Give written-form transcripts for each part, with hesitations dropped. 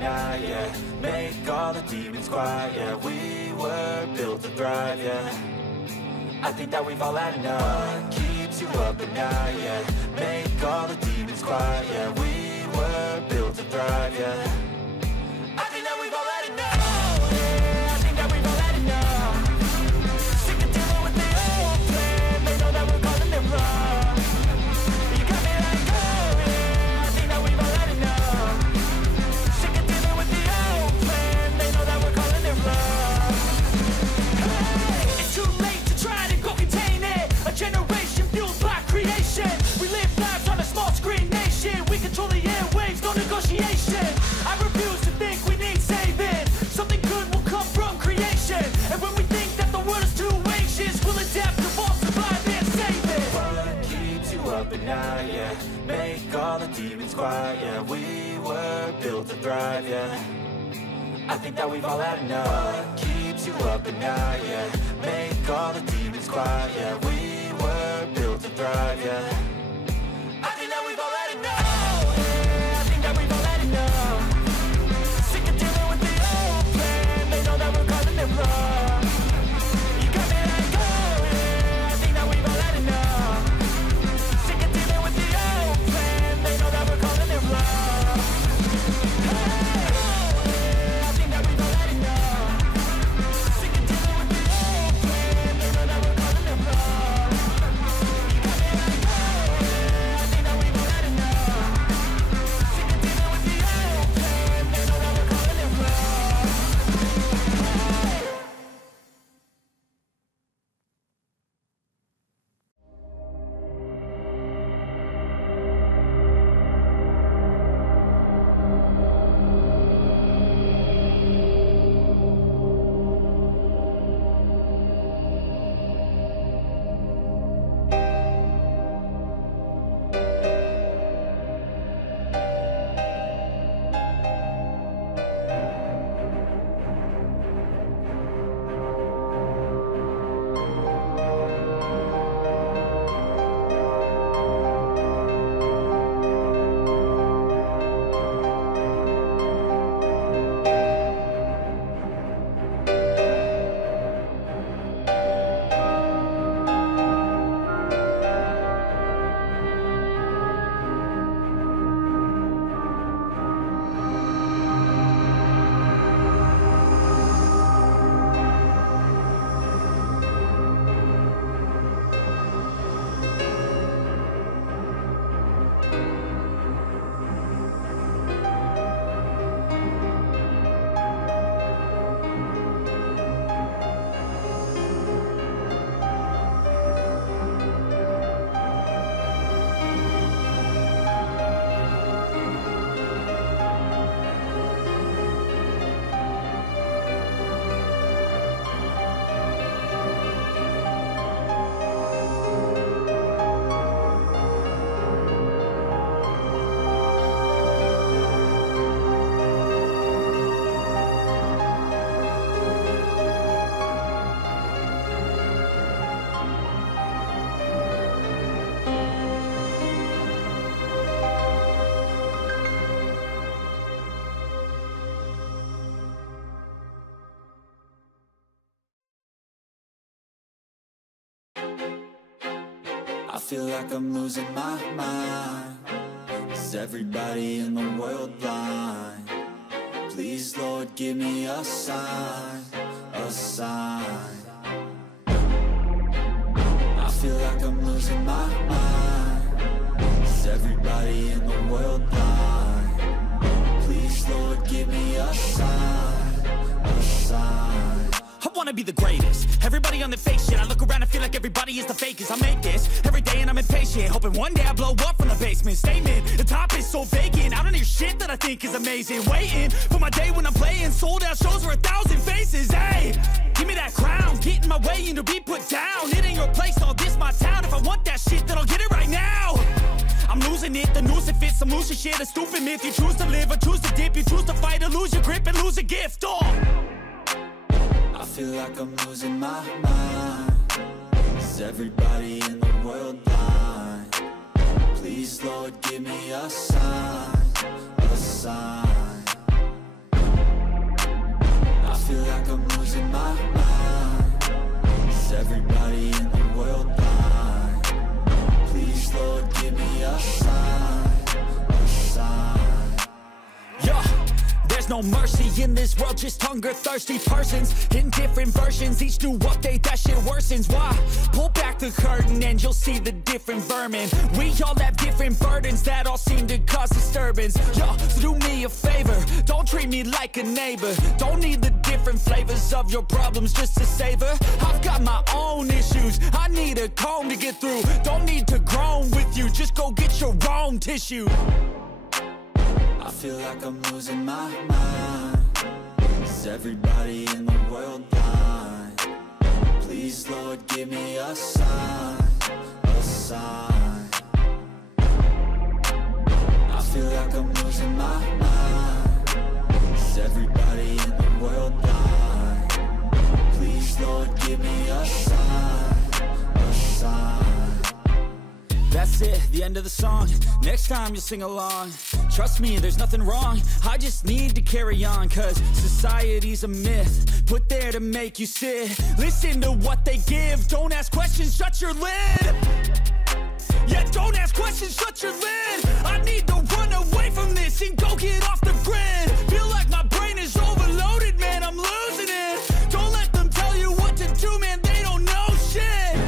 night, yeah. Make all the demons quiet, yeah. We were built to thrive, yeah. I think that we've all had enough. What keeps you up at night, yeah. Make all the demons quiet, yeah. We were built to thrive, yeah. I think that we've all had enough, yeah. I think that we've all had enough. Sick of dealing with the old plan. They know that we're calling it wrong. You got me like, oh yeah. I think that we've all had enough. Sick of dealing with the old plan. They know that we're calling it wrong. Hey, it's too late to try to go contain it. A generation fueled by creation. We live lives on a small screen nation. We control the airwaves, no negotiation. I refuse to think we need saving. Something good will come from creation. And when we think that the world is too anxious, we'll adapt, evolve, survive, and save it. What keeps you up at night, yeah. Make all the demons quiet, yeah. We were built to thrive, yeah. I think that we've all had enough. What keeps you up at night, yeah. Make all the demons quiet, yeah. We were built to thrive, yeah. I think that we've all had enough, yeah. I think that we've all had enough. Sick of dealing with the old plan. They know that we're calling it wrong. You got me like, oh yeah. I think that we've all had enough. Sick of dealing with the old plan. They know that we're calling it wrong. Hey, oh yeah. I think that we've all had enough. Sick of dealing with the old plan. They know that we're calling it wrong. You got me like, oh yeah. I think that we've all had enough. Sick of dealing with the old plan. They know that we're calling it wrong. I feel like I'm losing my mind. Is everybody in the world blind? Please, Lord, give me a sign, a sign. I feel like I'm losing my mind. Is everybody in the world blind? Please, Lord, give me a sign, a sign. I wanna be the greatest. Everybody on the fake shit. I look around and feel like everybody is the fakest. I make this every day and I'm impatient, hoping one day I blow up from the basement. Statement, the top is so vacant. I don't hear shit that I think is amazing. Waiting for my day when I'm playing sold out shows for 1,000 faces. Hey, give me that crown, get in my way and to be put down. It ain't your place, all this my town. If I want that shit, then I'll get it right now. I'm losing it, the noose it fits, some losing shit, a stupid myth. You choose to live or choose to dip, you choose to fight or lose your grip and lose a gift. I feel like I'm losing my mind. Is everybody in the world blind? Please, Lord, give me a sign, a sign. feel like I'm losing my mind. Is everybody in the world blind? Please, Lord, give me a sign, a sign. Yeah, there's no mercy in this world, just hunger-thirsty persons in different versions. Each new update, that shit worsens. Why? Pull back the curtain and you'll see the different vermin. We all have different burdens that all seem to cause disturbance. Yo, so do me a favor, don't treat me like a neighbor. Don't need the different flavors of your problems just to savor. I've got my own issues, I need a comb to get through. Don't need to groan with you, just go get your own tissue. I feel like I'm losing my mind. Is everybody in the world blind? Please, Lord, give me a sign, a sign. I feel like I'm losing my mind. Is everybody in the world blind? Please, Lord, give me a sign, a sign. That's it, the end of the song. Next time you'll sing along. Trust me, there's nothing wrong, I just need to carry on. Cause society's a myth, put there to make you sit. Listen to what they give, don't ask questions, shut your lid. Yeah, don't ask questions, shut your lid. I need to run away from this and go get off the grid. Feel like my brain is overloaded, man, I'm losing it. Don't let them tell you what to do, man, they don't know shit.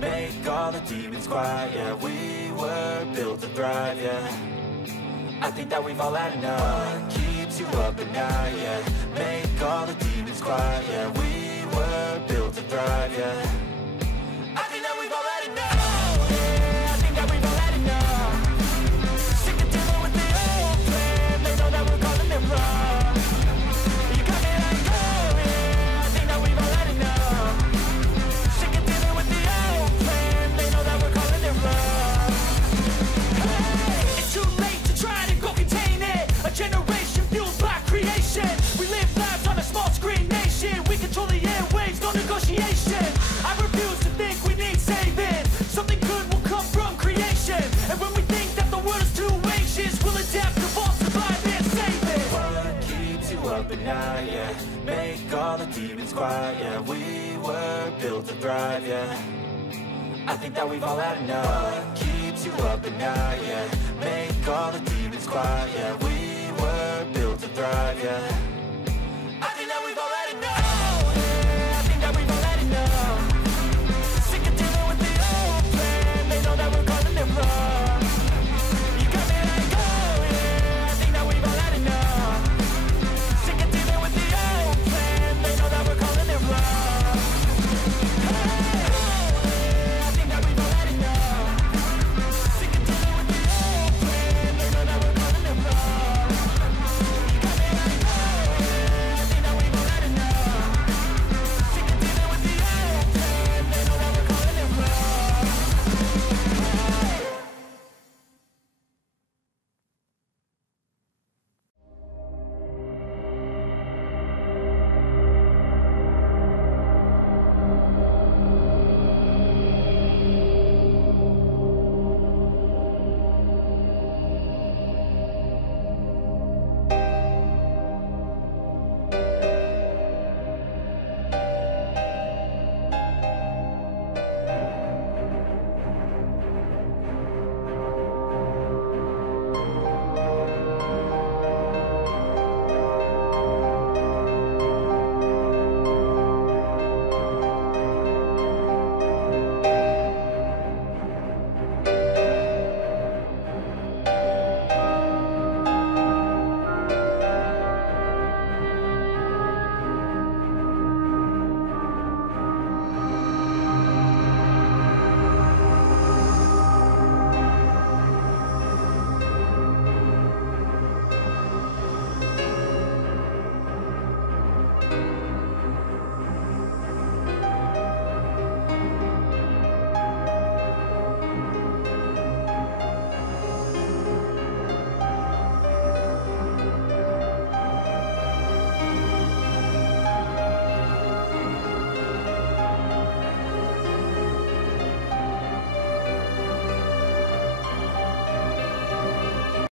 Make all the demons quiet, yeah. We were built to thrive, yeah. I think that we've all had enough. What keeps you up at night, yeah. Make all the demons quiet, yeah. We were built to thrive, yeah. I think that we've all had enough. Yeah, I think that we've all had enough. Sick of dealing with the old plan. They know that we're calling them wrong. You got me like, oh yeah, I think that we've all had enough. Sick of dealing with the old plan. They know that we're calling them wrong. Hey, it's too late to try to go contain it. A generation fueled by creation. We live lives on a small screen nation. We control the airwaves, no negotiation. I refuse to think we need saving. Something good will come from creation. And when we think that the world is too anxious, we'll adapt, evolve, survive, and save it. What keeps you up at night, yeah. Make all the demons quiet, yeah. We were built to thrive, yeah. I think that we've all had enough. What keeps you up at night, yeah. Make all the demons quiet, yeah. We